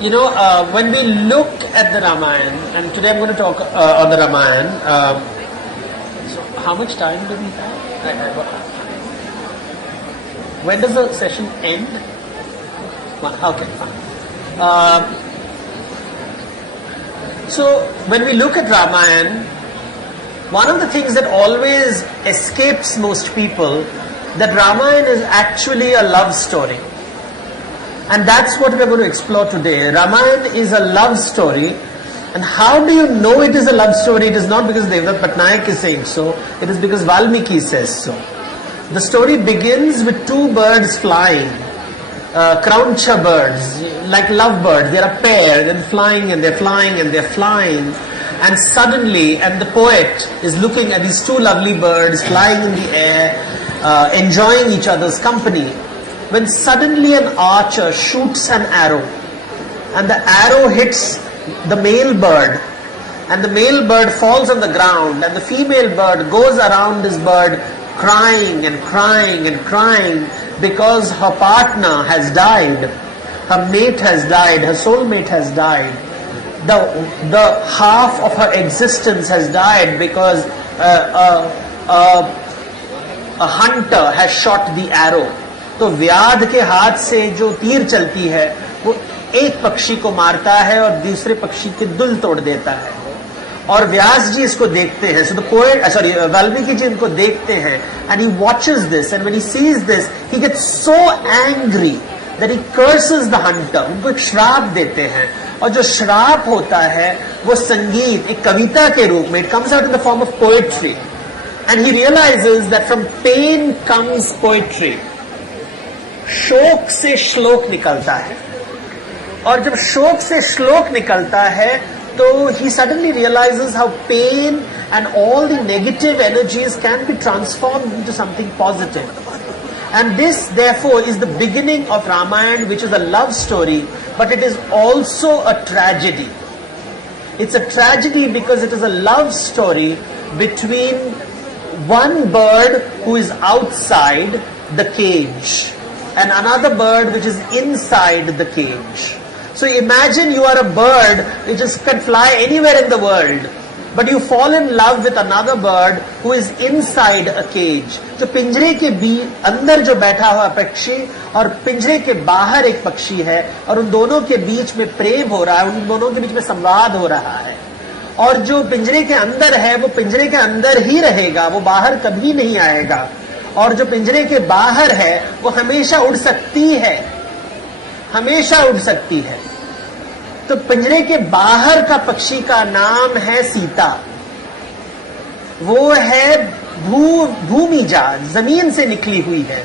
when we look at the Ramayana, and today I'm going to talk on the Ramayana. So, how much time do we have? When does the session end? Okay, fine. So, when we look at Ramayana, one of the things that always escapes most people, that Ramayana is actually a love story. And that's what we're going to explore today. Ramayana is a love story. And how do you know it is a love story? It is not because Devdutt Patnaik is saying so. It is because Valmiki says so. The story begins with two birds flying. Krauncha birds, like lovebirds. They're a pair, then flying and they're flying and they're flying. And suddenly, and the poet is looking at these two lovely birds flying in the air, enjoying each other's company, when suddenly an archer shoots an arrow, and the arrow hits the male bird, and the male bird falls on the ground, and the female bird goes around this bird crying and crying and crying because her partner has died, her mate has died, her soulmate has died. The half of her existence has died because a hunter has shot the arrow. तो व्याध के हाथ से जो तीर चलती है वो एक पक्षी को मारता है और दूसरे पक्षी के दिल तोड़ देता है. और व्यास जी इसको देखते हैं. So the poet Valmiki ji इनको देखते हैं and he watches this and when he sees this he gets so angry that he curses the hunter. उनको एक श्राप देते हैं और जो श्राप होता है वो संगीत एक कविता के रूप में, it comes out in the form of poetry. And he realizes that from pain comes poetry. शोक से श्लोक निकलता है और जब शोक से श्लोक निकलता है तो he suddenly realizes how pain and all the negative energies can be transformed into something positive. And this therefore is the beginning of Ramayana, which is a love story, but it is also a tragedy. It's a tragedy because it is a love story between one bird who is outside the cage and another bird which is inside the cage. So imagine you are a bird which can fly anywhere in the world, but you fall in love with another bird who is inside a cage. जो पिंजरे के अंदर जो बैठा हुआ पक्षी और पिंजरे के बाहर एक पक्षी है और उन दोनों के बीच में प्रेम हो रहा है, उन दोनों के बीच में संवाद हो रहा है. और जो पिंजरे के अंदर है वो पिंजरे के अंदर ही रहेगा, वो बाहर कभी नहीं आएगा. और जो पिंजरे के बाहर है वो हमेशा उड़ सकती है, हमेशा उड़ सकती है. तो पिंजरे के बाहर का पक्षी का नाम है सीता. वो है भूमिजा, जमीन से निकली हुई है.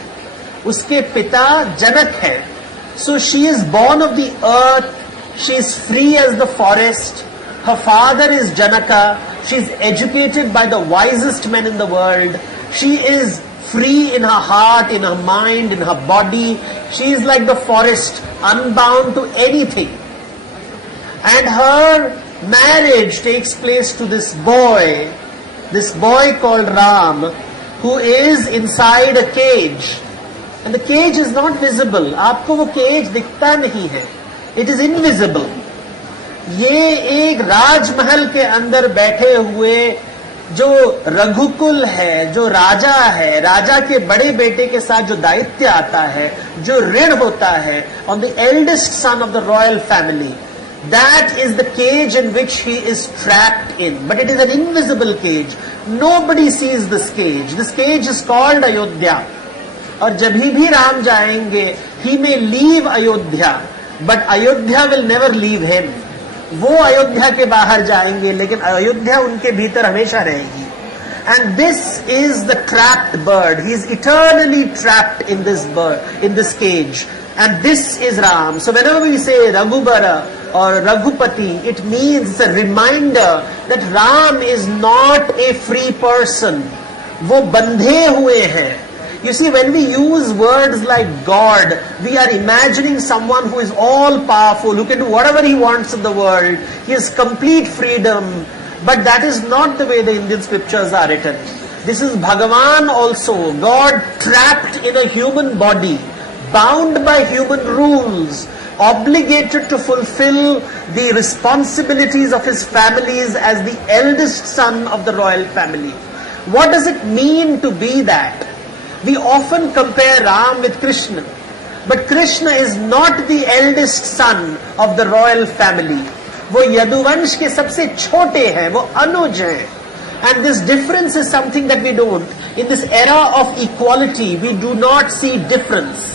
उसके पिता जनक है. So she is born of the earth, she is free as the forest. Her father is Janaka. She is educated by the wisest men in the world. She is free in her heart, in her mind, in her body. She is like the forest, unbound to anything. And her marriage takes place to this boy called Ram, who is inside a cage. And the cage is not visible. आपको वो cage दिखता नहीं है. It is invisible. ये एक राजमहल के अंदर बैठे हुए जो रघुकुल है, जो राजा है, राजा के बड़े बेटे के साथ जो दायित्व आता है, जो ऋण होता है on the eldest son of the royal family, that is the cage in which he is trapped in. But it is an invisible cage. Nobody sees this cage. This cage is called Ayodhya. और जब भी राम जाएंगे, he may leave Ayodhya, but Ayodhya will never leave him. वो अयोध्या के बाहर जाएंगे लेकिन अयोध्या उनके भीतर हमेशा रहेगी. And this is the trapped bird. He is eternally trapped in this bird, in this cage. And this is Ram. So whenever we say Raghubara or Raghupati, it means a reminder that Ram is not a free person. वो बंधे हुए हैं. You see, when we use words like God, we are imagining someone who is all powerful, who can do whatever he wants in the world. He has complete freedom. But that is not the way the Indian scriptures are written. This is Bhagavan also, God trapped in a human body, bound by human rules. obligated to fulfill the responsibilities of his families as the eldest son of the royal family. What does it mean to be that? We often compare Ram with Krishna, but Krishna is not the eldest son of the royal family. वो यदुवंश के सबसे छोटे हैं, वो अनुज हैं. And this difference is something that we don't. In this era of equality, we do not see difference.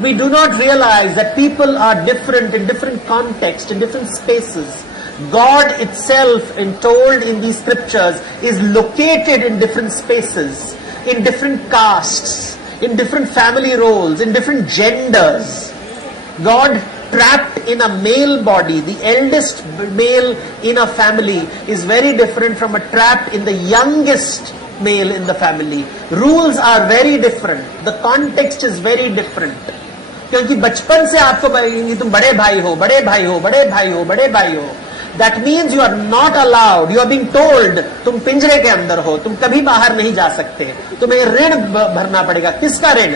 We do not realize that people are different in different contexts, in different spaces. God itself, told in these scriptures, is located in different spaces, in different castes, in different family roles, in different genders. God trapped in a male body, the eldest male in a family, is very different from a trapped in the youngest male in the family. Rules are very different. The context is very different. क्योंकि बचपन से आपको बोलेंगे तुम बड़े भाई हो, बड़े भाई हो, बड़े भाई हो, बड़े भाई हो. That means you are not allowed, you are being told, तुम पिंजरे के अंदर हो, तुम कभी बाहर नहीं जा सकते, तुम्हें ऋण भरना पड़ेगा. किसका ऋण?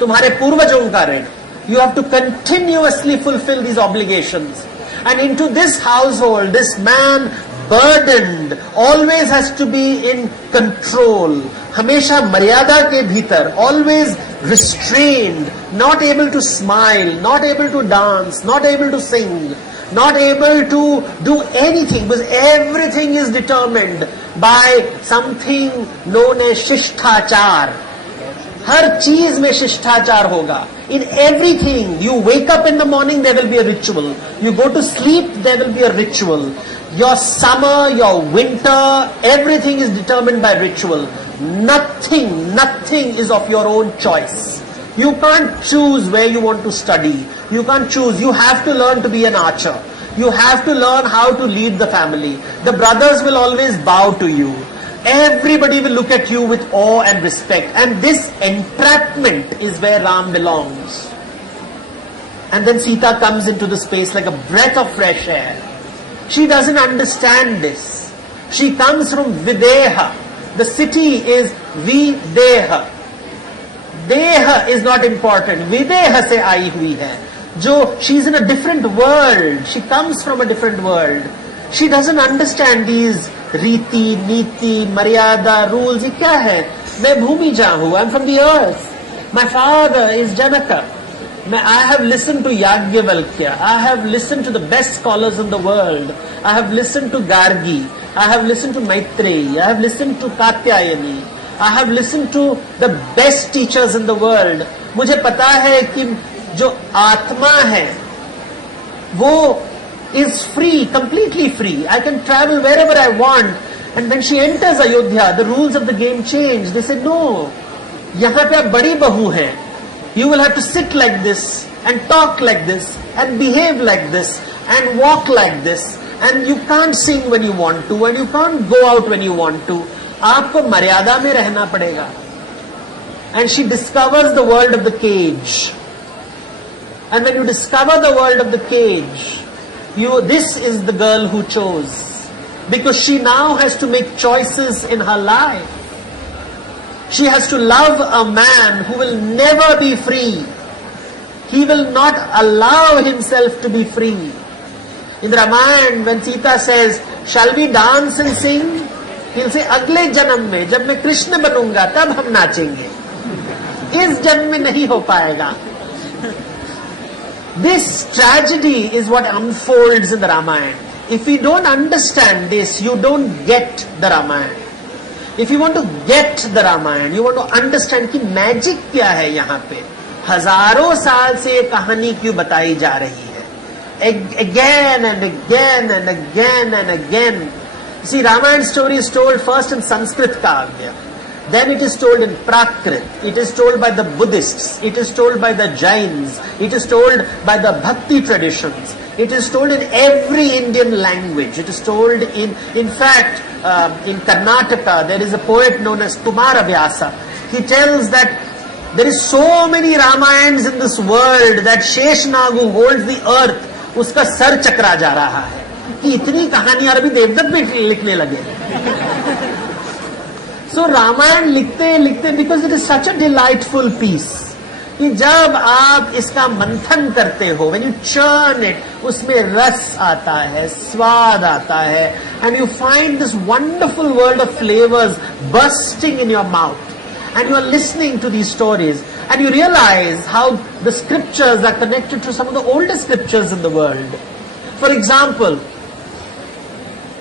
तुम्हारे पूर्वजों का ऋण. You have to continuously fulfill these obligations. And into this household, this man burdened always has to be in control. हमेशा मर्यादा के भीतर, always restrained, not able to smile, not able to dance, not able to sing, not able to do anything, because everything is determined by something known as शिष्टाचार. हर चीज में शिष्टाचार होगा. In everything, you wake up in the morning, there will be a ritual. You go to sleep, there will be a ritual. Your summer, your winter, everything is determined by ritual. Nothing is of your own choice. You can't choose where you want to study. You can't choose. You have to learn to be an archer. You have to learn how to lead the family. The brothers will always bow to you. Everybody will look at you with awe and respect. And this entrapment is where Ram belongs. And then Sita comes into the space like a breath of fresh air. She doesn't understand this. She comes from Videha. The city is Videha. Deha is not important. Videha se aayi hui hai. She's in a different world. She comes from a different world. She doesn't understand these Riti, Niti, Maryada, rules. Ye kya hai? Main bhumija hu. I'm from the earth. My father is Janaka. I have listened to Yagyavalkya. I have listened to the best scholars in the world. I have listened to Gargi. I have listened to Maitreyi. I have listened to Katyayani. I have listened to the best teachers in the world. मुझे पता है कि जो आत्मा है वो is free, completely free. I can travel wherever I want. And when she enters Ayodhya, the rules of the game change. They say, no, यहाँ पे आप बड़ी बहू हैं. You will have to sit like this and talk like this and behave like this and walk like this. And you can't sing when you want to and you can't go out when you want to. आपको मर्यादा में रहना पड़ेगा. And she discovers the world of the cage. And when you discover the world of the cage, this is the girl who chose. Because she now has to make choices in her life. She has to love a man who will never be free. He will not allow himself to be free. In the Ramayana, when Sita says, shall we dance and sing? He'll say, अगले जन्म में जब मैं कृष्ण बनूंगा तब हम नाचेंगे. इस जन्म में नहीं हो पाएगा. This tragedy is what unfolds in the Ramayana. If you don't understand this, you don't get the Ramayana. If you want to get the Ramayana, you want to understand कि मैजिक क्या है यहाँ पे. हजारों साल से ये कहानी क्यों बताई जा रही है. Again and again and again and again. See, Ramayana story is told first in Sanskrit Kavya. Then it is told in Prakrit. It is told by the Buddhists. It is told by the Jains. It is told by the Bhakti traditions. It is told in every Indian language. It is told in fact, in Karnataka, there is a poet known as Kumaravyasa. He tells that there is so many Ramayans in this world that Sheshnagu who holds the earth, उसका sir चकरा जा रहा है कि इतनी कहानियां अरबी देवदत्त भी लिखने लगे. So Ramayana लिखते लिखते, because it is such a delightful piece. कि जब आप इसका मंथन करते हो, when you churn it, उसमें रस आता है, स्वाद आता है, and you find this wonderful world of flavors bursting in your mouth, and you are listening to these stories, and you realize how the scriptures are connected to some of the oldest scriptures in the world. For example,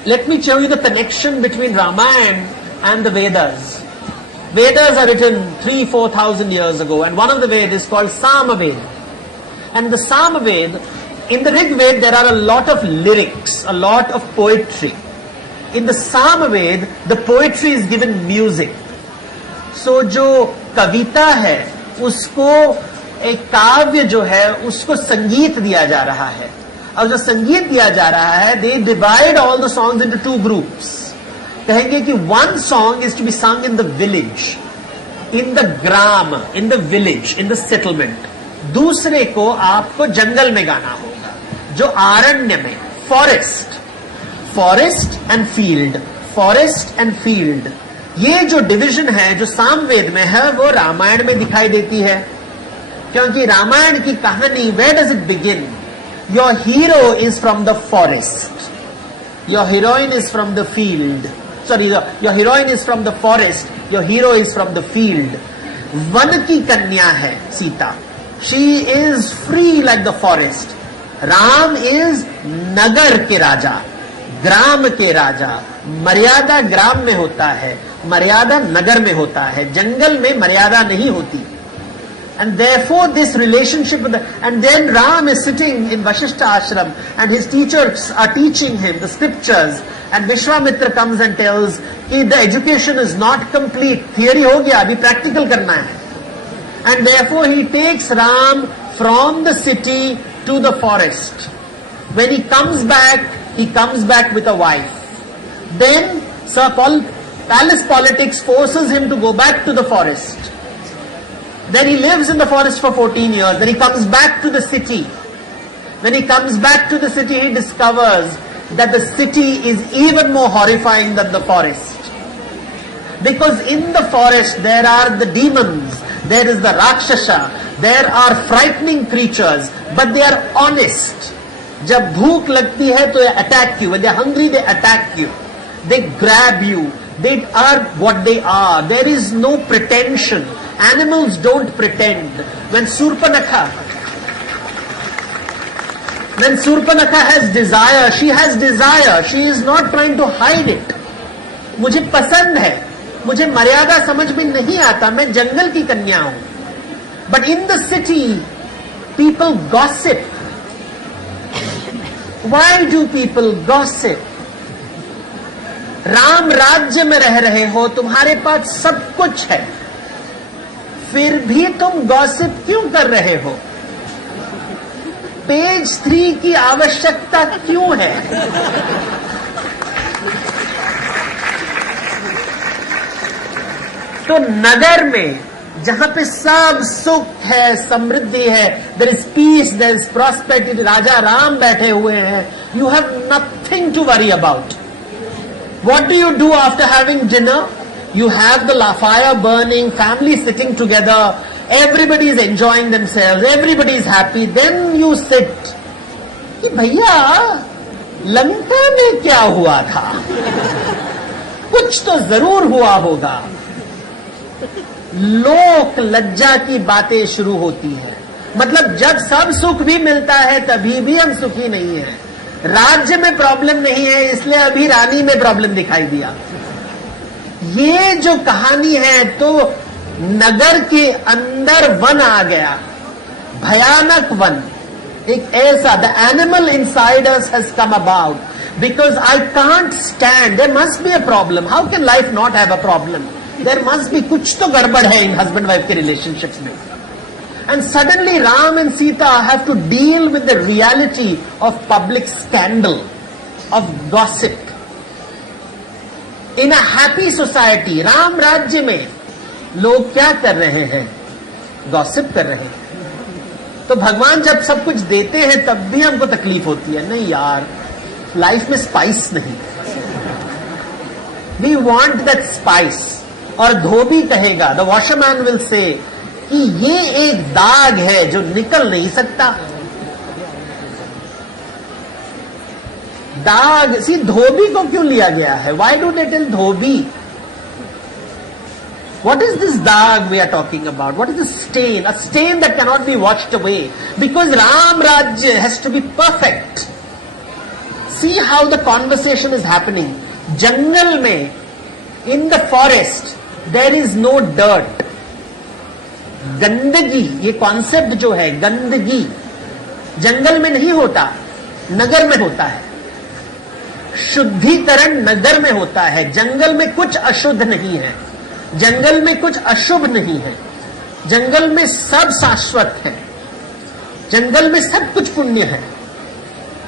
let me show you the connection between Ramayana and the Vedas. Vedas are written 3,000-4,000 years ago, and one of the Vedas is called Samaveda. And the Samaveda, in the Rig Veda, there are a lot of lyrics, a lot of poetry. In the Samaveda, the poetry is given music. So, जो कविता है, उसको एक काव्य जो है, उसको संगीत दिया जा रहा है. और जो संगीत दिया जा रहा है, they divide all the songs into two groups. कहेंगे कि one song is to be sung in the village, in the gram, in the village, in the settlement. दूसरे को आपको जंगल में गाना होगा, जो आरण्य में, forest, forest and field, forest and field. ये जो डिवीजन है, जो सामवेद में है, वो रामायण में दिखाई देती है. क्योंकि रामायण की कहानी, where does it begin? Your hero is from the forest. Your heroine is from the field. Sorry, your heroine is from the forest. Your hero is from the field. One की कन्या है Sita. She is free like the forest. Ram is नगर के राजा, ग्राम के राजा. मर्यादा ग्राम में होता है, मर्यादा नगर में होता है. जंगल में मर्यादा नहीं होती. And therefore this relationship with and then Ram is sitting in Vashishta ashram and his teachers are teaching him the scriptures, and Vishwamitra comes and tells that the education is not complete, theory ho gaya, abhi practical karna hai. And therefore he takes Ram from the city to the forest. When he comes back with a wife. Then palace politics forces him to go back to the forest. Then he lives in the forest for 14 years. Then he comes back to the city. When he comes back to the city, he discovers that the city is even more horrifying than the forest. Because in the forest there are the demons, there is the Rakshasa, there are frightening creatures, but they are honest. जब भूख लगती है तो they attack you. When they are hungry, they attack you. They grab you. They are what they are. There is no pretension. Animals don't pretend. When Surpanakha has desire, she has desire. She is not trying to hide it. मुझे पसंद है, मुझे मर्यादा समझ में नहीं आता, मैं जंगल की कन्या हूं. But in the city, people gossip. Why do people gossip? Ram राज्य में रह रहे हो, तुम्हारे पास सब कुछ है, फिर भी तुम गॉसिप क्यों कर रहे हो? पेज 3 की आवश्यकता क्यों है? तो नगर में जहां पे सब सुख है, समृद्धि है, there is peace, there is prosperity, Raja Ram बैठे हुए हैं, you have nothing to worry about. What do you do after having dinner? You have the fire burning, family sitting together, everybody is enjoying themselves, everybody is happy. Then you sit. कि भैया लंका में क्या हुआ था? कुछ तो जरूर हुआ होगा. लोक लज्जा की बातें शुरू होती है. मतलब जब सब सुख भी मिलता है तभी भी हम सुखी नहीं है. राज्य में प्रॉब्लम नहीं है, इसलिए अभी रानी में प्रॉब्लम दिखाई दिया. ये जो कहानी है, तो नगर के अंदर वन आ गया, भयानक वन. एक ऐसा the animal inside us has come about, because I can't stand. There must be a problem. How can life not have a problem? There must be, कुछ तो गड़बड़ है इन हस्बैंड वाइफ के रिलेशनशिप्स में. And suddenly Ram and Sita have to deal with the reality of public scandal, of gossip. In a happy society, Ram राज्य में लोग क्या कर रहे हैं? गॉसिप कर रहे हैं. तो भगवान जब सब कुछ देते हैं तब भी हमको तकलीफ होती है. नहीं यार, लाइफ में स्पाइस नहीं. We want that spice. और धोबी कहेगा, the washerman will say, कि ये एक दाग है जो निकल नहीं सकता। दाग, सी धोबी को क्यों लिया गया है? Why do they tell dhobi? What is this dog we are talking about? What is the stain? A stain that cannot be washed away. Because Ram Rajya has to be perfect. See how the conversation is happening. Jungle mein, in the forest, there is no dirt. गंदगी, ये concept जो है गंदगी, जंगल में नहीं होता, नगर में होता है। शुद्धिकरण नगर में होता है। जंगल में कुछ अशुद्ध नहीं है, जंगल में कुछ अशुभ नहीं है, जंगल में सब शाश्वत है, जंगल में सब कुछ पुण्य है।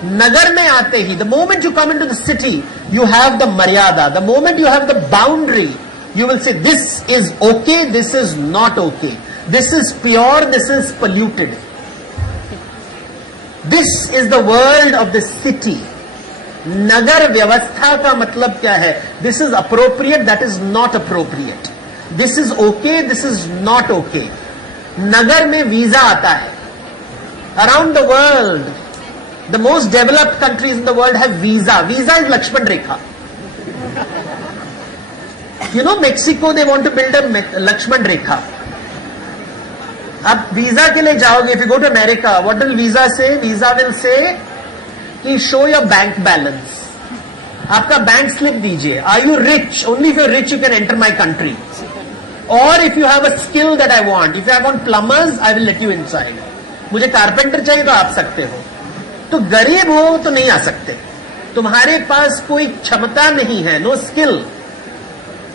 नगर में आते ही, the moment you come in to the city, you have the maryada, the moment you have the boundary, you will say this is okay, this is not okay, this is pure, this is polluted. This is the world of the city. नगर व्यवस्था का मतलब क्या है? This is appropriate, that is not appropriate, this is okay, this is not okay. नगर में visa आता है। Around the world, the most developed countries in the world have visa. Visa is Lakshman rekha. You know Mexico, they want to build a Lakshman rekha. आप visa के लिए जाओगे, if you go to America, what will visa say? Visa will say कि show your bank balance, आपका bank slip दीजिए। Are you rich? Only if you rich you can enter my country. और if you have a skill that I want, if I want plumbers, I will let you inside. मुझे carpenter चाहिए तो आप सकते हो। तो गरीब हो तो नहीं आ सकते, तुम्हारे पास कोई क्षमता नहीं है, no skill.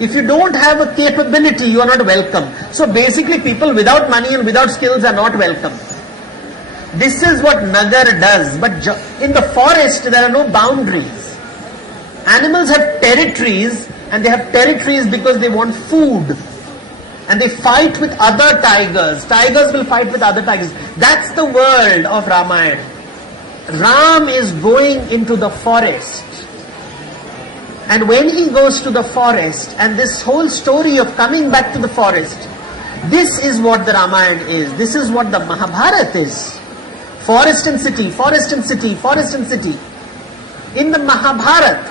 If you don't have a capability, you are not welcome. So basically people without money and without skills are not welcome. This is what Nagar does. But in the forest there are no boundaries. Animals have territories, and they have territories because they want food. And they fight with other tigers. Tigers will fight with other tigers. That's the world of Ramayana. Ram is going into the forest. And when he goes to the forest, and this whole story of coming back to the forest, this is what the Ramayana is. This is what the Mahabharata is. Forest and city, forest and city, forest and city. In the Mahabharata,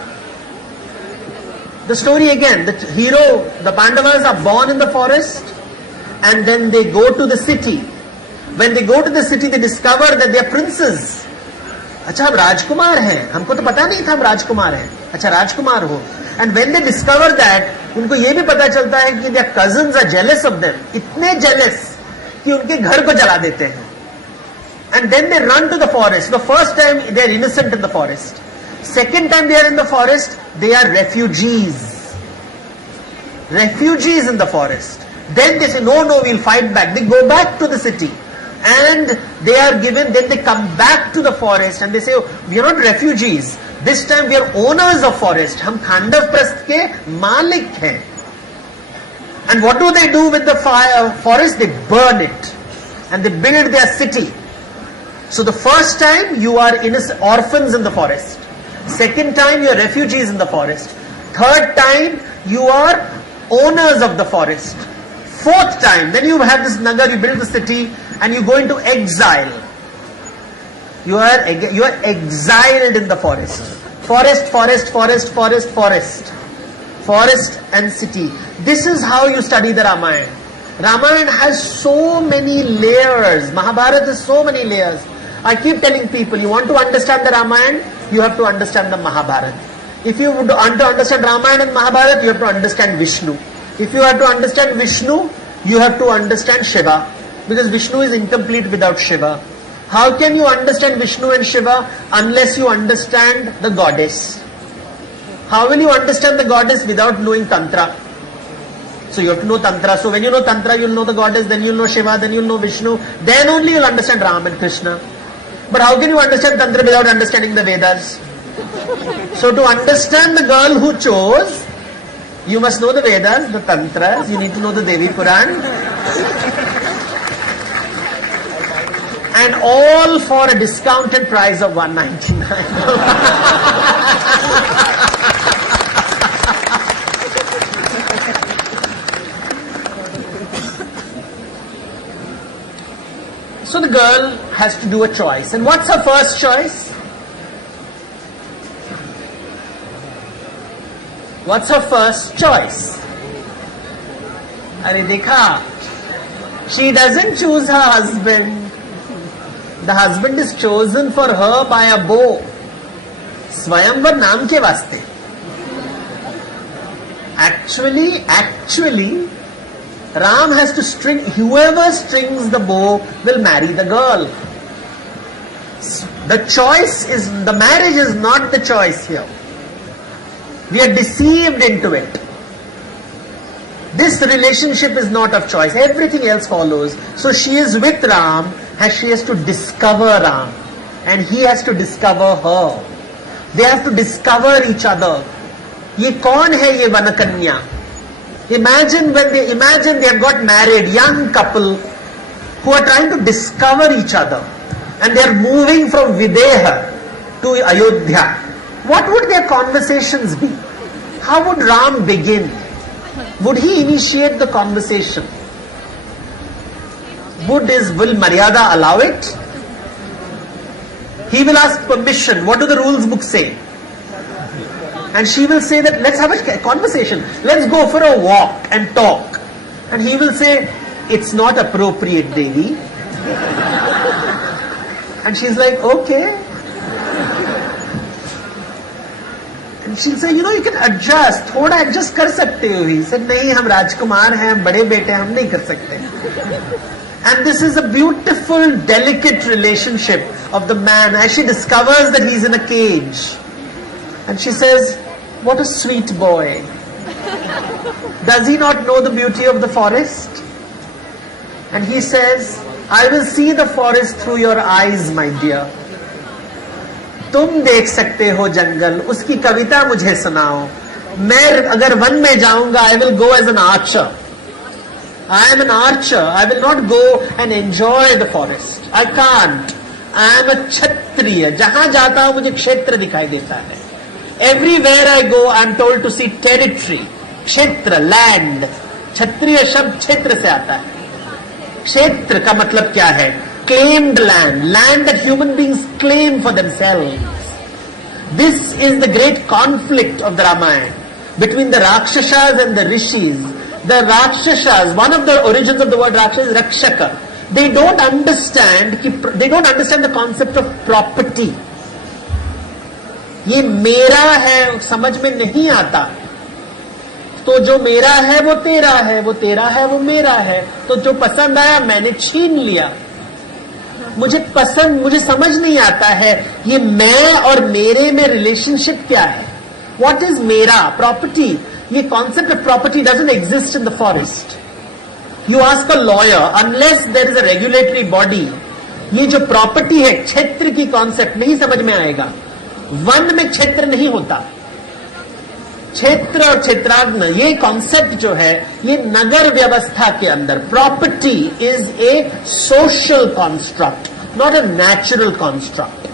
the story again, the hero, the Pandavas are born in the forest, and then they go to the city. When they go to the city, they discover that they are princes. अच्छा, हम राजकुमार हैं, हमको तो पता नहीं था हम राजकुमार हैं। अच्छा, राजकुमार हो। And when they discover that, उनको ये भी पता चलता है कि their cousins are jealous of them, इतने जेलस कि उनके घर को जला देते हैं। And then they run to the forest. The first time they are innocent in the forest, second time they are in the forest, they are refugees, refugees in the forest. Then they say, no, no, we'll fight back. They go back to the city and they are given, then they come back to the forest and they say, oh, we are not refugees. This time we are owners of forest. Hum Khandav Prasth ke malik hain. And what do they do with the forest? They burn it and they build their city. So the first time you are orphans in the forest. Second time you are refugees in the forest. Third time you are owners of the forest. Fourth time, then you have this nagar, you build the city and you go into exile. You are exiled in the forest. Forest, forest, forest, forest, forest. Forest and city. This is how you study the Ramayana. Ramayana has so many layers. Mahabharata has so many layers. I keep telling people, you want to understand the Ramayana, you have to understand the Mahabharata. If you want to understand Ramayana and Mahabharata, you have to understand Vishnu. If you have to understand Vishnu, you have to understand Shiva. Because Vishnu is incomplete without Shiva. How can you understand Vishnu and Shiva unless you understand the goddess? How will you understand the goddess without knowing Tantra? So you have to know Tantra. So when you know Tantra, you will know the goddess, then you will know Shiva, then you will know Vishnu. Then only you will understand Ram and Krishna. But how can you understand Tantra without understanding the Vedas? So to understand the girl who chose, you must know the Vedas, the Tantras, you need to know the Devi Puran. And all for a discounted price of $199. the girl has to do a choice. And what's her first choice? What's her first choice? अरे देखा, she doesn't choose her husband. The husband is chosen for her by a bow. स्वयंवर नाम के वास्ते. Actually, Ram has to string, whoever strings the bow will marry the girl. The choice is, the marriage is not the choice here. We are deceived into it. This relationship is not of choice. Everything else follows. So she is with Ram, and she has to discover Ram. And he has to discover her. They have to discover each other. ये कौन है ये वनकन्या? Imagine they have got married, young couple who are trying to discover each other, and they are moving from Videha to Ayodhya. What would their conversations be? How would Ram begin? Would he initiate the conversation? Will Maryada allow it? He will ask permission. What do the rules book say? And she will say that let's have a conversation. Let's go for a walk and talk. And he will say, it's not appropriate, Devi. And she's like, okay. And she'll say, you can adjust. थोड़ा adjust कर सकते हो. He said, नहीं, हम राजकुमार हैं, हम बड़े बेटे हैं, हम नहीं कर सकते. And this is a beautiful, delicate relationship of the man as she discovers that he's in a cage. And she says, what a sweet boy. Does he not know the beauty of the forest? And he says, I will see the forest through your eyes, my dear. तुम देख सकते हो जंगल, उसकी कविता मुझे सुनाओ. मैं अगर one में जाऊंगा, I will go as an archer. I am an archer. I will not go and enjoy the forest. I can't. I am a क्षत्रिय. जहां जाता हूं मुझे क्षेत्र दिखाई देता है. Everywhere I go, I am told to see territory. क्षेत्र, land. क्षत्रिय शब्द क्षेत्र से आता है. क्षेत्र का मतलब क्या है? Claimed land. Land that human beings claim for themselves. This is the great conflict of the Ramayana between the Rakshasas and the Rishis. The Rakshasas, one of the origins of the word Rakshasa is Rakshaka. They don't understand the concept of property. ये मेरा है समझ में नहीं आता. तो जो मेरा है वो तेरा है, वो तेरा है वो मेरा है. तो जो पसंद आया मैंने छीन लिया. मुझे समझ नहीं आता है ये मैं और मेरे में रिलेशनशिप क्या है. What is मेरा? Property. ये concept of property doesn't exist in the forest. You ask a lawyer, unless there is a regulatory body, ये जो property है, क्षेत्र की concept नहीं समझ में आएगा. वन में क्षेत्र नहीं होता. क्षेत्र और क्षेत्राग्न ये कॉन्सेप्ट जो है ये नगर व्यवस्था के अंदर property is a social construct, not a natural construct.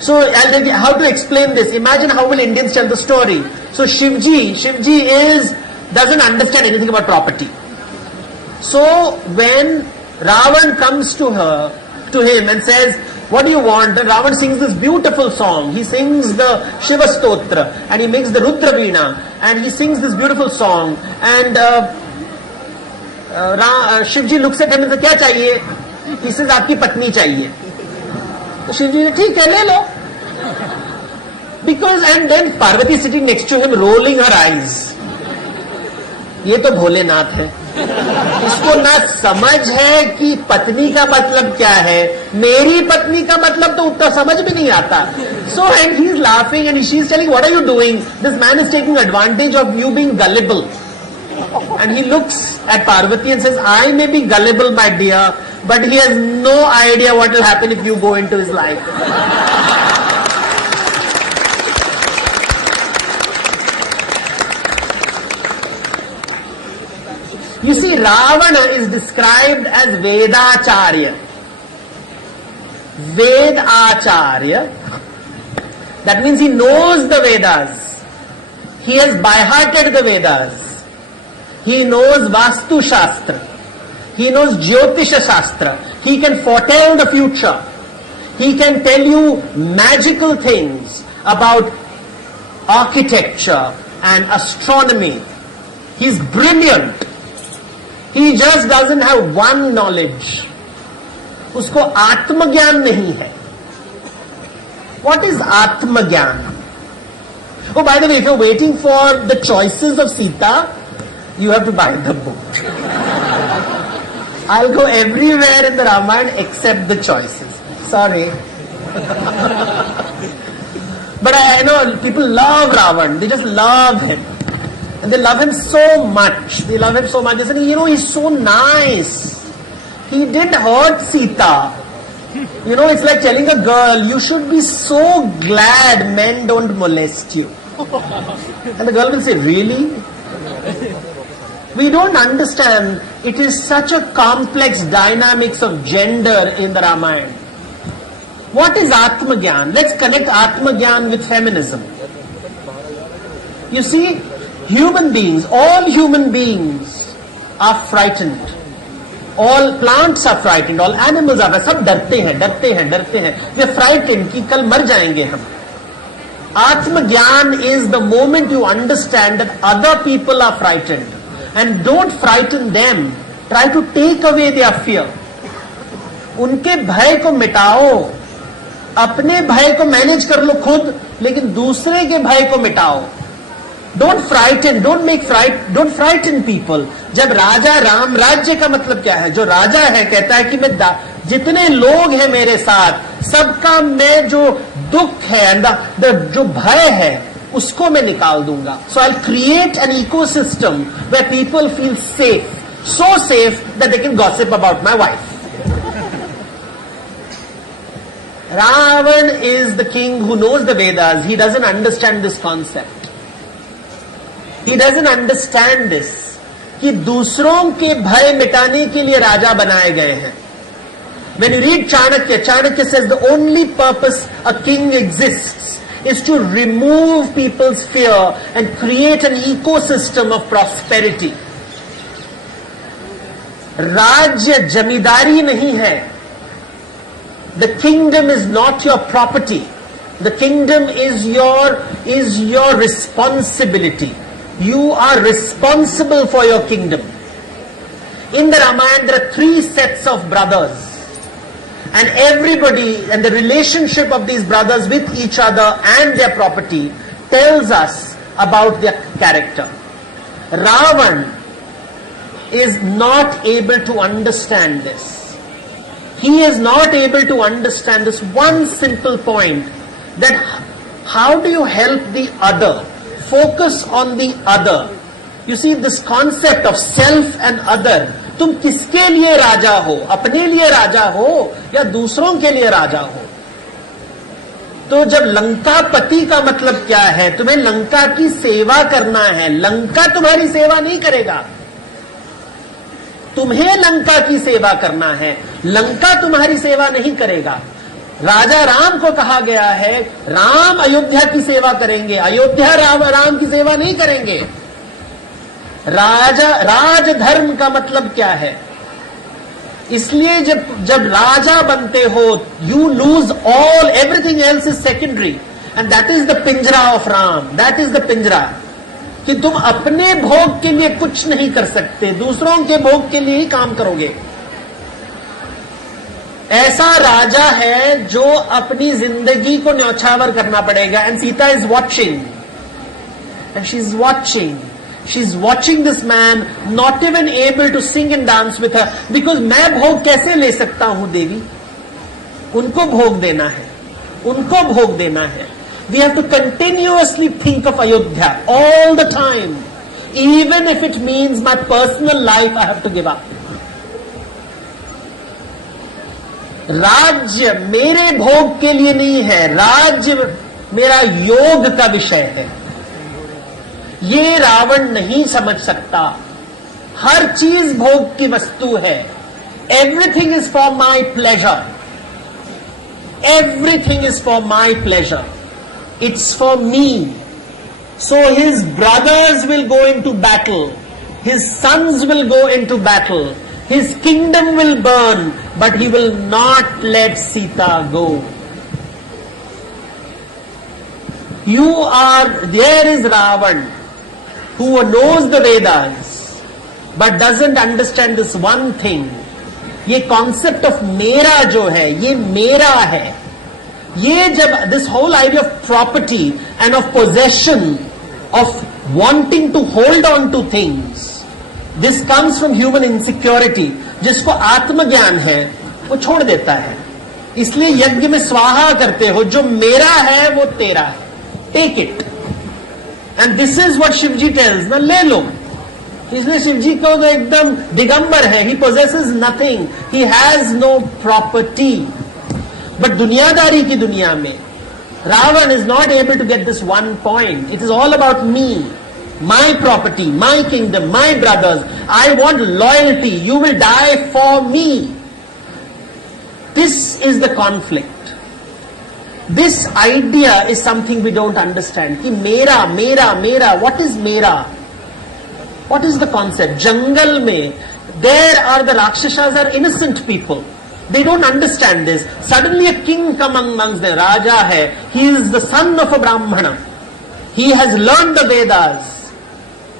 So I'll tell you how to explain this. Imagine how will Indians tell the story. So Shivji doesn't understand anything about property. So when Ravan comes to him and says, what do you want? Then Ravan sings this beautiful song. He sings the Shiva Stotra and he makes the Rudra Veena and he sings this beautiful song. And Shivji looks at him and says, क्या चाहिए? He says, आपकी पत्नी चाहिए. तो शिवजी ने ठीक है ले लो. Because and then Parvati sitting next to him rolling her eyes. ये तो भोलेनाथ है. इसको ना समझ है कि पत्नी का मतलब क्या है. मेरी पत्नी का मतलब तो उतना समझ भी नहीं आता. So and he is laughing and she is telling, what are you doing? This man is taking advantage of you being gullible. And he looks at Parvati and says, I may be gullible, my dear, but he has no idea what will happen if you go into his life. You see, Ravana is described as Vedacharya. Vedacharya. That means he knows the Vedas. He has by-hearted the Vedas. He knows Vastu Shastra. He knows Jyotisha Shastra. He can foretell the future. He can tell you magical things about architecture and astronomy. He's brilliant. He just doesn't have one knowledge. उसको आत्मज्ञान नहीं है. What is आत्मज्ञान? Oh, by the way, if you're waiting for the choices of Sita, you have to buy the book. I'll go everywhere in the Ramayana except the choices. Sorry. But I know people love Ravan. They just love him. And they love him so much. They love him so much. They say, you know, he's so nice. He didn't hurt Sita. You know, it's like telling a girl, you should be so glad men don't molest you. And the girl will say, really? We don't understand. It is such a complex dynamics of gender in the Ramayana. What is Atmagyan? Let's connect Atmagyan with feminism. You see, human beings, all human beings are frightened. All plants are frightened. All animals are frightened. सब डरते हैं, डरते हैं, डरते हैं. We are frightened कि कल मर जाएंगे हम. Atmagyan is the moment you understand that other people are frightened. And don't frighten them. Try to take away their fear. उनके भय को मिटाओ. अपने भय को मैनेज कर लो खुद, लेकिन दूसरे के भय को मिटाओ. Don't frighten, don't frighten people. जब राजा राम, राज्य का मतलब क्या है? जो राजा है कहता है कि मैं जितने लोग हैं मेरे साथ, सबका मैं जो दुख है, जो भय है, उसको मैं निकाल दूंगा. So I'll create an ecosystem where people feel safe, so safe that they can gossip about my wife. Ravan is the king who knows the Vedas. He doesn't understand this concept. He doesn't understand this कि दूसरों के भय मिटाने के लिए राजा बनाए गए हैं. When you read Chanakya, Chanakya says the only purpose a king exists is to remove people's fear and create an ecosystem of prosperity. राज्य जमींदारी नहीं है. The kingdom is not your property. The kingdom is your responsibility. You are responsible for your kingdom. In the Ramayana, there are 3 sets of brothers. And everybody, and the relationship of these brothers with each other and their property tells us about their character. Ravan is not able to understand this. He is not able to understand this one simple point, that how do you help the other? Focus on the other. You see, this concept of self and other. तुम किसके लिए राजा हो? अपने लिए राजा हो या दूसरों के लिए राजा हो? तो जब लंकापति का मतलब क्या है? तुम्हें लंका की सेवा करना है. लंका तुम्हारी सेवा नहीं करेगा. तुम्हें लंका की सेवा करना है. लंका तुम्हारी सेवा नहीं करेगा. राजा राम को कहा गया है, राम अयोध्या की सेवा करेंगे. अयोध्या राम की सेवा नहीं करेंगे. राजधर्म का मतलब क्या है? इसलिए जब राजा बनते हो, you lose all, everything else is secondary, and that is the pinjra of Ram. That is the pinjra. कि तुम अपने भोग के लिए कुछ नहीं कर सकते, दूसरों के भोग के लिए ही काम करोगे. ऐसा राजा है जो अपनी जिंदगी को न्यौछावर करना पड़ेगा. And Sita is watching, and she is watching. She is watching this man, not even able to sing and dance with her, because मैं भोग कैसे ले सकता हूं देवी? उनको भोग देना है, उनको भोग देना है. We have to continuously think of Ayodhya all the time, even if it means my personal life I have to give up. राज्य मेरे भोग के लिए नहीं है. राज्य मेरा योग का विषय है. ये रावण नहीं समझ सकता. हर चीज भोग की वस्तु है. Everything is for my pleasure. Everything is for my pleasure. It's for me. So his brothers will go into battle. His sons will go into battle. His kingdom will burn, but he will not let Sita go. There is Ravan, who knows the Vedas, but doesn't understand this one thing. ये concept of मेरा जो है, ये मेरा है. ये जब this whole idea of property and of possession, of wanting to hold on to things, this comes from human insecurity. जिसको आत्मज्ञान है वो छोड़ देता है. इसलिए यज्ञ में स्वाहा करते हो, जो मेरा है वो तेरा है, take it. And this is what Shivji tells, ना ले लो. इसलिए शिवजी को तो एकदम दिगंबर है. He possesses nothing, he has no property. But दुनियादारी की दुनिया में Ravan is not able to get this one point. It is all about me, my property, my kingdom, my brothers. I want loyalty. You will die for me. This is the conflict. This idea is something we don't understand. Ki mera, mera, mera. What is mera? What is the concept? Jungle mein, there are the Rakshasas are innocent people. They don't understand this. Suddenly a king come amongst them. Raja hai. He is the son of a Brahmana. He has learned the Vedas.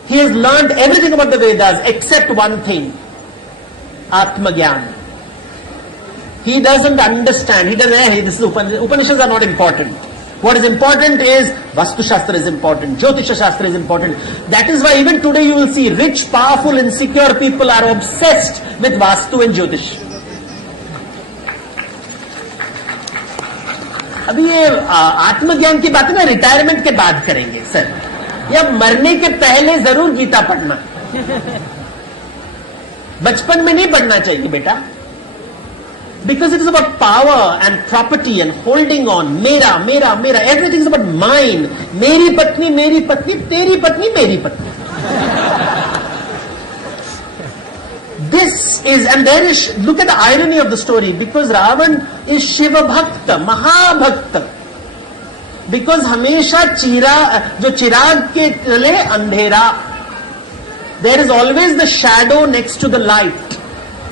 He has learned everything about the Vedas except one thing, Atmagyan. He doesn't understand. He doesn't, hey, this is Upanishads are not important. What is important is Vastu Shastra is important, Jyotisha Shastra is important. That is why even today you will see rich, powerful, insecure people are obsessed with Vastu and Jyotish. अभी ये आत्मज्ञान की बात ना retirement के बाद करेंगे sir, या मरने के पहले जरूर गीता पढ़ना. बचपन में नहीं पढ़ना चाहिए बेटा, because it is about power and property and holding on. मेरा मेरा मेरा, एवरीथिंग इज अबाउट माइन. मेरी पत्नी, तेरी पत्नी, मेरी पत्नी. This is, and there is, look at the irony of the story, because Ravan is Shiva Bhakta, Mahabhakta. Because हमेशा जो चिराग के तले अंधेरा, there is always the shadow next to the light.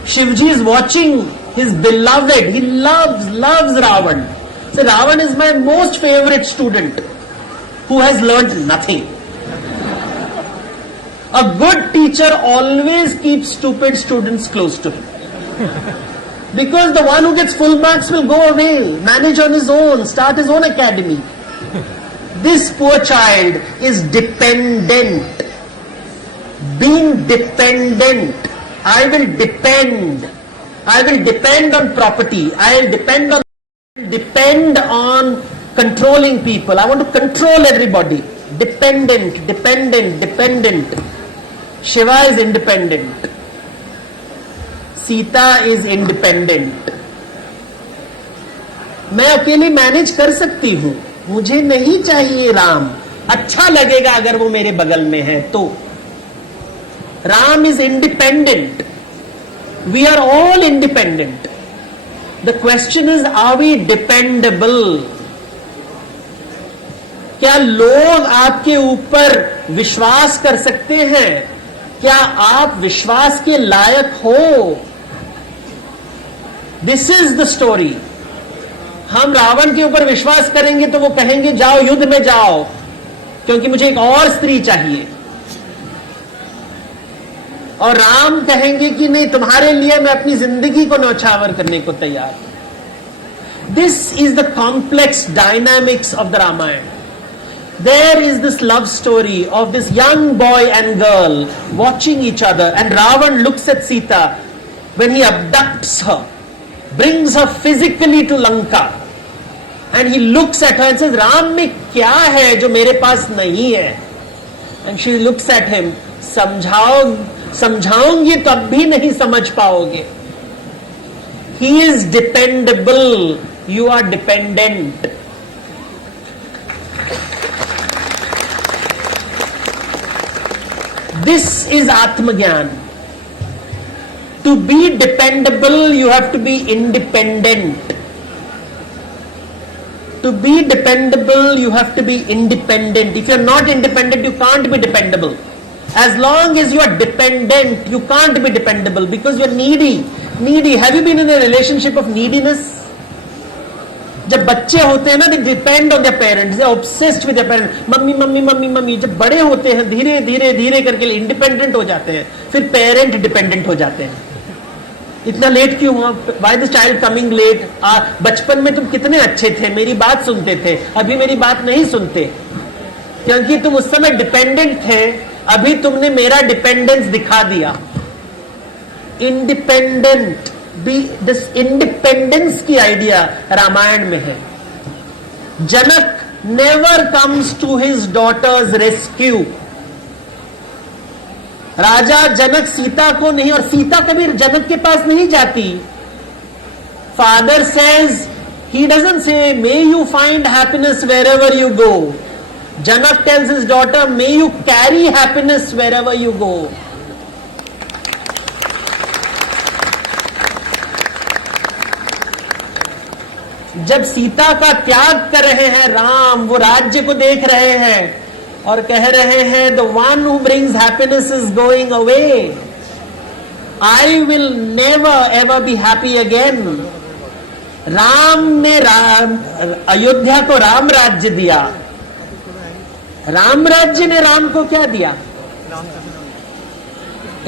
Shivji is watching his beloved. He loves Ravan. So Ravan is my most favorite student who has learned nothing. A good teacher always keeps stupid students close to him. Because the one who gets full marks will go away, manage on his own, start his own academy. This poor child is dependent. Being dependent. I will depend on property. I will depend on controlling people. I want to control everybody. Dependent. Shiva is independent. Sita is independent. मैं अकेली manage कर सकती हूं, मुझे नहीं चाहिए राम. अच्छा लगेगा अगर वो मेरे बगल में है तो. Ram is independent. We are all independent. The question is, are we dependable? क्या लोग आपके ऊपर विश्वास कर सकते हैं? क्या आप विश्वास के लायक हो? This is the story. हम रावण के ऊपर विश्वास करेंगे तो वो कहेंगे जाओ युद्ध में जाओ, क्योंकि मुझे एक और स्त्री चाहिए. और राम कहेंगे कि नहीं, तुम्हारे लिए मैं अपनी जिंदगी को न्यौछावर करने को तैयार हूं. This is the complex dynamics of the Ramayan. There is this love story of this young boy and girl watching each other, and Ravan looks at Sita when he abducts her, brings her physically to Lanka, and he looks at her and says, Ram में क्या है जो मेरे पास नहीं है? And she looks at him, समझाऊंगी तब भी नहीं समझ पाओगे. He is dependable, you are dependent. This is Atmagyan. To be dependable, you have to be independent. To be dependable, you have to be independent. If you're not independent, you can't be dependable. As long as you are dependent, you can't be dependable because you are needy. Needy. Have you been in a relationship of neediness? जब बच्चे होते हैं ना, they depend on their parents, they are obsessed with their parents. Mummy mummy mummy mummy. जब बड़े होते हैं धीरे धीरे धीरे करके इंडिपेंडेंट हो जाते हैं, फिर पेरेंट डिपेंडेंट हो जाते हैं. इतना लेट क्यों हुआ? Why the child coming late? बचपन में तुम कितने अच्छे थे, मेरी बात सुनते थे, अभी मेरी बात नहीं सुनते, क्योंकि तुम उस समय डिपेंडेंट थे, अभी तुमने मेरा डिपेंडेंस दिखा दिया. इंडिपेंडेंट, दिस इंडिपेंडेंस की आइडिया रामायण में है. Janak never comes to his daughter's rescue. राजा जनक सीता को नहीं, और सीता कभी जनक के पास नहीं जाती. Father says, he doesn't say may you find happiness wherever you go. Janak tells his daughter, may you carry happiness wherever you go. जब सीता का त्याग कर रहे हैं राम, वो राज्य को देख रहे हैं और कह रहे हैं, the one who brings happiness is going away, I will never ever be happy again. Ram ने अयोध्या को राम राज्य दिया. राम राज्य ने राम को क्या दिया?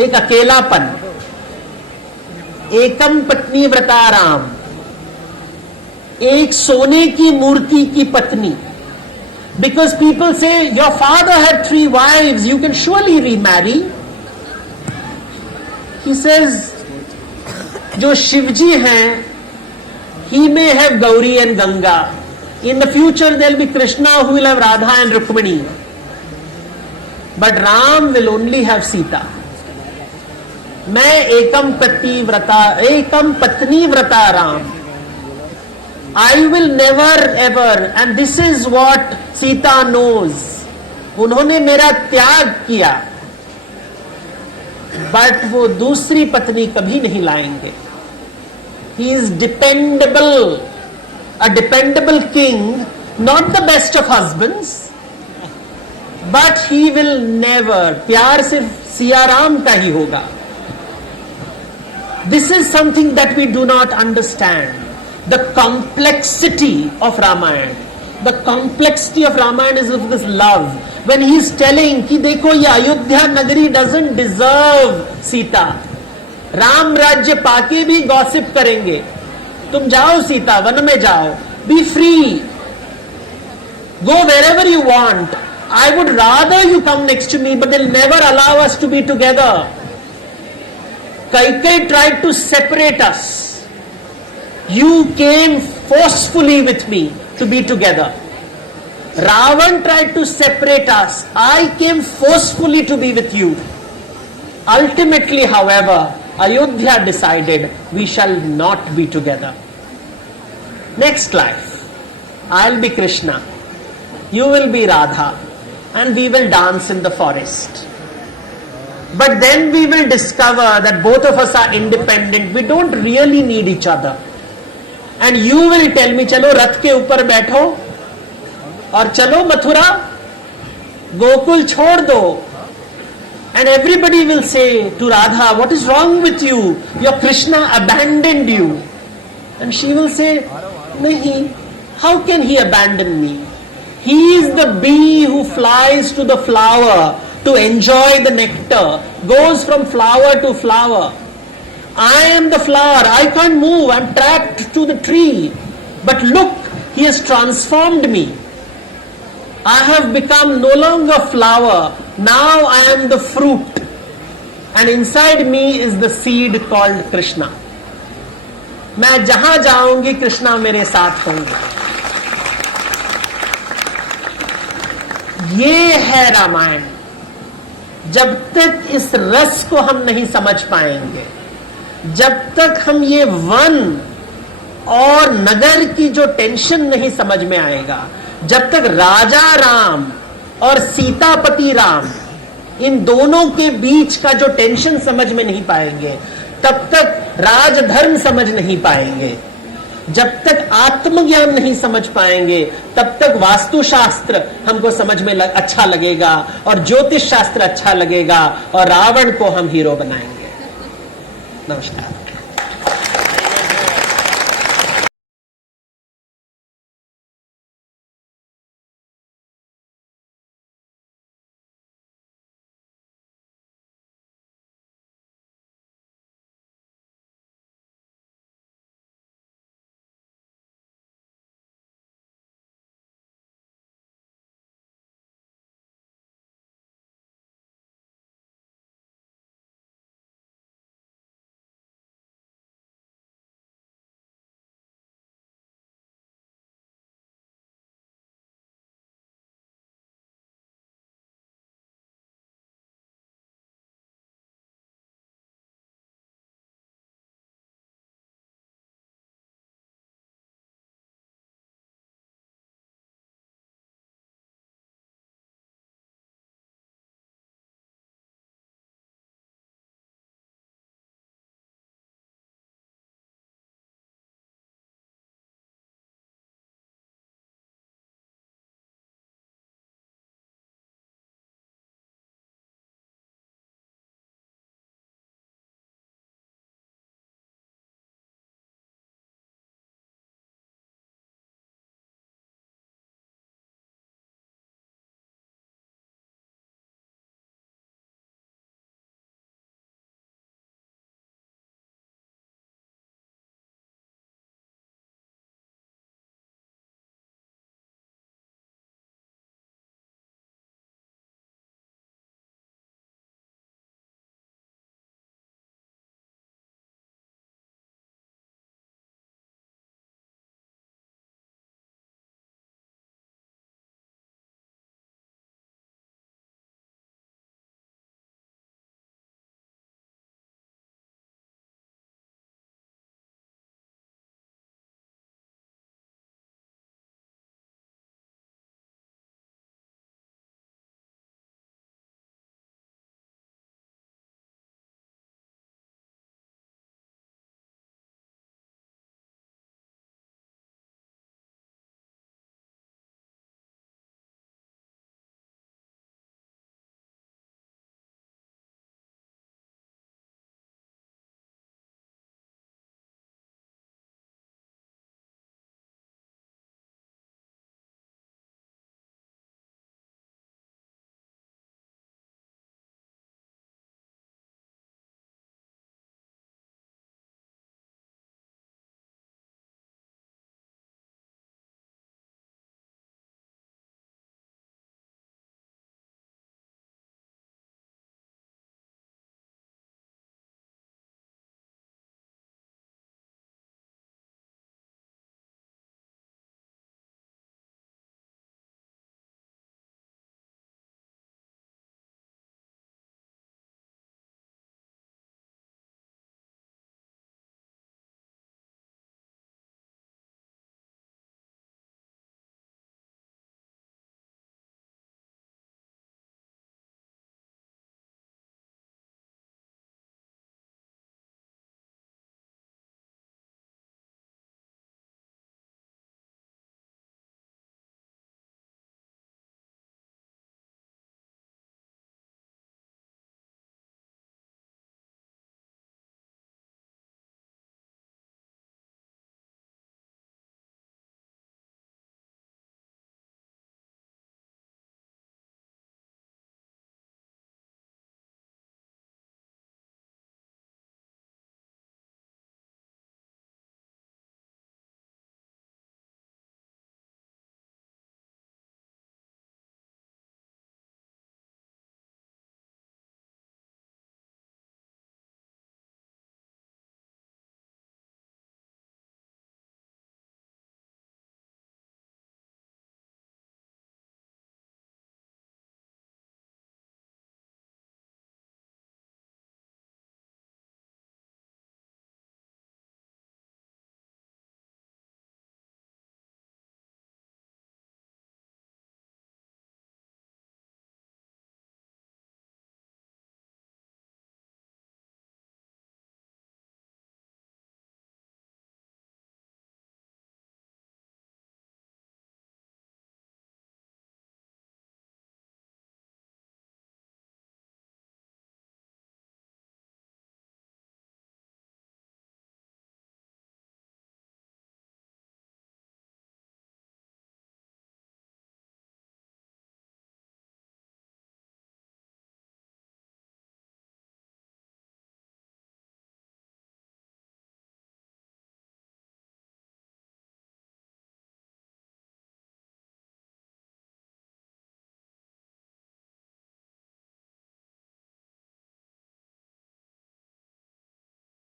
एक अकेलापन. एकम पत्नी व्रता राम, एक सोने की मूर्ति की पत्नी. Because people say, your father had 3 wives, you can surely remarry. He says, जो शिवजी हैं, he may have Gauri and Ganga. In the future there will be Krishna who will have Radha and Rukmini. But Ram will only have Sita. मैं एकम पत्नी व्रता Ram. I will never ever, and this is what Sita knows. उन्होंने मेरा त्याग किया, but वो दूसरी पत्नी कभी नहीं लाएंगे. He is dependable, a dependable king, not the best of husbands, but he will never. प्यार सिर्फ सियाराम का ही होगा. This is something that we do not understand. The complexity of Ramayana. The complexity of Ramayana is of this love. When he is telling कि देखो ये अयोध्या नगरी doesn't deserve Sita. Ram राज्य पाके भी गॉसिप करेंगे. तुम जाओ सीता, वन में जाओ. Be free. Go wherever you want. I would rather you come next to me, but they'll never allow us to be together. Kaikai tried to separate us. You came forcefully with me to be together. Ravan tried to separate us. I came forcefully to be with you. Ultimately, however, Ayodhya decided we shall not be together. Next life, I'll be Krishna, you will be Radha, and we will dance in the forest. But then we will discover that both of us are independent. We don't really need each other. And you will tell me, चलो रथ के ऊपर बैठो और चलो मथुरा, गोकुल छोड़ दो. And everybody will say to Radha, what is wrong with you? Your Krishna abandoned you. And she will say, nahi, how can he abandon me? He is the bee who flies to the flower to enjoy the nectar, goes from flower to flower. I am the flower, I can't move, I'm trapped to the tree. But look, he has transformed me. I have become no longer flower, now I am the fruit. And inside me is the seed called Krishna. मैं जहां जाऊंगी कृष्णा मेरे साथ होंगे. ये है रामायण. जब तक इस रस को हम नहीं समझ पाएंगे, जब तक हम ये वन और नगर की जो टेंशन नहीं समझ में आएगा, जब तक राजा राम और सीतापति राम इन दोनों के बीच का जो टेंशन समझ में नहीं पाएंगे, तब तक राजधर्म समझ नहीं पाएंगे. जब तक आत्मज्ञान नहीं समझ पाएंगे तब तक वास्तुशास्त्र हमको समझ में अच्छा लगेगा और ज्योतिष शास्त्र अच्छा लगेगा और रावण को हम हीरो बनाएंगे। नमस्कार।